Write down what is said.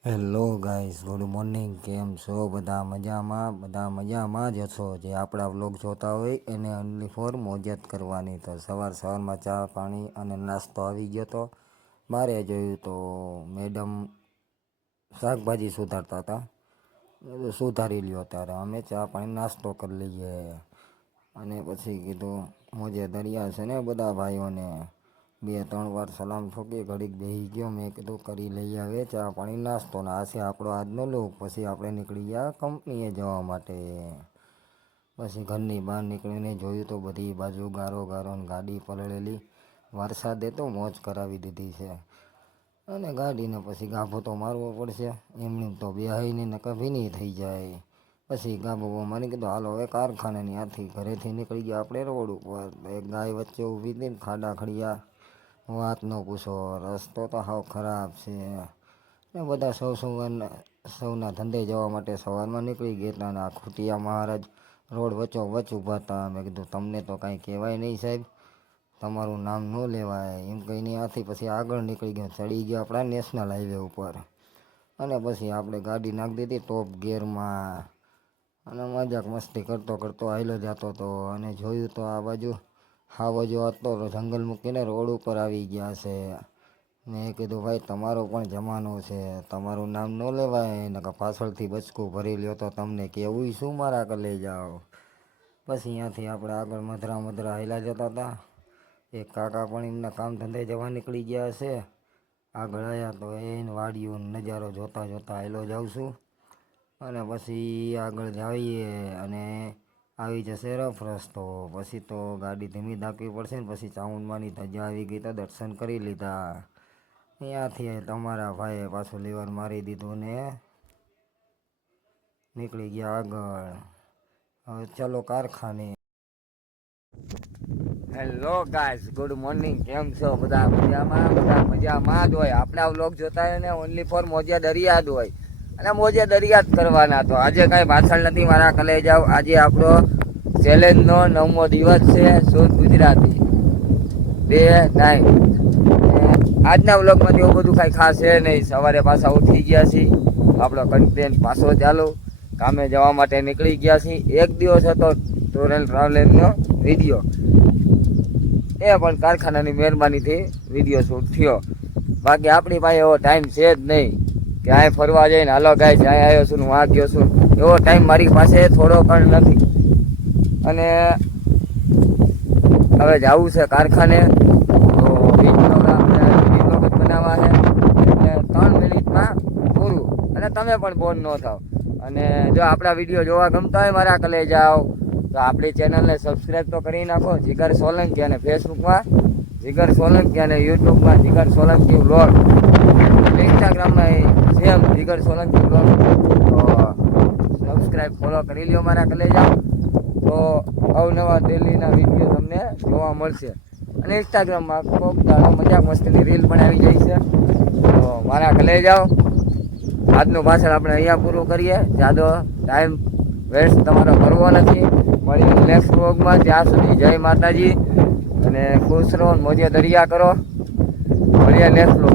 Hello guys, good morning. કેમ છો? બધા મજામાં જ હશો. જે આપણા વ્લોગ જોતા હોય એને ઓનલી ફોર મોજત કરવાની. તો સવારમાં ચા પાણી અને નાસ્તો આવી ગયો. તો મારે જોયું તો મેડમ શાકભાજી સુધારતા હતા. સુધારી લ્યો, ત્યારે અમે ચા પાણી નાસ્તો કરી લઈએ. અને પછી કીધું મોજે દરિયા છે ને, બધા ભાઈઓને 2-3 વાર સલામ ઠોકી ઘડીક બેસી ગયો. મેં કીધું કરી લઈએ હવે ચા પાણી નાસ્તો. ને આ છે આપણો આજનો લુક. પછી આપણે નીકળી ગયા કંપનીએ જવા માટે. પછી ઘરની બહાર નીકળીને જોયું તો બધી બાજુ ગારો ને ગાડી પલળેલી. વરસાદે તો મોજ કરાવી દીધી છે. અને ગાડીને પછી ગાભો તો મારવો પડશે, એમને તો બેહાઈને નકર ભીની થઈ જાય. પછી ગાભો મારી કીધું હાલો હવે કારખાનાની. આથી ઘરેથી નીકળી ગયા આપણે રોડ ઉપર. એક ગાય વચ્ચે ઊભી હતી ને ખાડા ખડિયા, વાત ન પૂછો. રસ્તો તો હાવ ખરાબ છે. ને બધા સૌના ધંધે જવા માટે સવારમાં નીકળી ગયા. આ ખુટિયા મહારાજ રોડ વચ્ચોવચ્ચ ઊભા હતા. મેં કીધું તમને તો કાંઈ કહેવાય નહીં સાહેબ, તમારું નામ ન લેવાય એમ કહીને આથી પછી આગળ નીકળી ગયો. ચડી ગયો આપણા નેશનલ હાઈવે ઉપર. અને પછી આપણે ગાડી નાખી દીધી ટોપ ગિયરમાં. અને મજાક મસ્તી કરતો હાલ્યો જતો હતો. અને જોયું તો આ બાજુ હાવજો હતો જંગલ મૂકીને રોડ ઉપર આવી ગયા છે. મેં કીધું ભાઈ તમારો પણ જમાનો છે, તમારું નામ ન લેવાય. નકર પાછળથી બચકું ભરી લ્યો તો તમને કેવું શું મારા કલે જાઓ. પછી અહીંયાથી આપણે આગળ મધરા હાલ્યા જતા હતા. એક કાકા પણ એમના કામ ધંધે જવા નીકળી ગયા છે. આગળ આવ્યા તો એને વાડીઓ નજારો જોતા હાલ્યો જાઉં છું. અને પછી આગળ જઈએ અને આવી જશે રફ રસ્તો. પછી તો ગાડી ધીમી દાખવી પડશે ને. પછી ચામુંડમાની ધજા આવી ગઈ તો દર્શન કરી લીધા. અહીંયાથી તમારા ભાઈએ પાછું લીવર મારી દીધું ને નીકળી ગયા આગળ. હવે ચલો કારખાને. Hello guys, good morning. કેમ છો? બધા મજામાં જ હોય. આપણા વ્લોગ જોતા હોય ને ઓનલી ફોર મોજે દરિયા જ હોય. અને મોજે દરિયા જ કરવાના. તો આજે કાંઈ પાછળ નથી મારા કલે જાવ. આજે આપણો ચેલેન્જનો 9મો દિવસ છે. શુદ્ધ ગુજરાતી 2-9. આજના વ્લોગમાં એવું બધું કાંઈ ખાસ છે નહીં. સવારે પાછા ઉઠી ગયા છીએ. આપણો કન્ટેન્ટ પાછો ચાલુ. કામે જવા માટે નીકળી ગયા છીએ. એક દિવસ હતો ટૂર એન્ડ ટ્રાવેલિંગનો વિડીયો, એ પણ કારખાનાની મહેરબાનીથી વિડીયો શૂટ થયો. બાકી આપણી પાસે એવો ટાઈમ છે જ નહીં કે અહીં ફરવા જઈને હાલો ગાઈસ અહીં આવ્યો છું હું આ ગયો છું. એવો ટાઈમ મારી પાસે થોડો પણ નથી. અને હવે જવું છે કારખાને. તો વિડીયો બનાવવા છે એટલે 3 મિનિટમાં પૂરું. અને તમે પણ બોર ન થાવ. અને જો આપણા વિડીયો જોવા ગમતા હોય મારા કલે જાઓ તો આપણી ચેનલને સબસ્ક્રાઈબ તો કરી નાખો. જીગર સોલંકી. અને ફેસબુકમાં જીગર સોલંકી અને યુટ્યુબમાં જીગર સોલંકી વ્લોગ. ઇન્સ્ટાગ્રામમાં સેમ જીગર સોલંકી વ્લોગ. તો સબસ્ક્રાઈબ ફોલો કરી લ્યો મારા કલે જાઓ. તો અવનવા દિલ્હીના વિડીયો તમને જોવા મળશે. અને ઇન્સ્ટાગ્રામમાં કોક દાડો મજાક મસ્તીની રીલ પણ આવી જાય છે. તો મારા કલે જાઓ. આજનું ભાષણ આપણે અહીંયા પૂરું કરીએ. જાદો ટાઈમ વેસ્ટ તમારો કરવો નથી. મળીએ નેક્સ્ટ વ્લોગમાં. ત્યાં સુધી જય માતાજી અને ખુશ રહો, મોજે દરિયા કરો. મળીએ નેક્સ્ટ વ્લોગ.